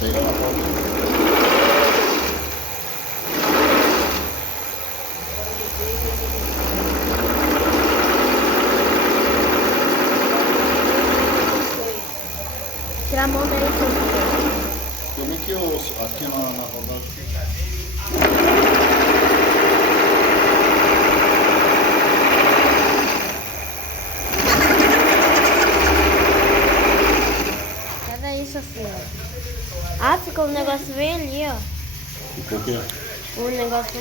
Pega uma foto. Tira a mão daí, seu. Filme que eu aqui na rodada. Sai daí, Sofia. Ah, ficou um negócio bem ali, ó. Ficou o quê? Um negócio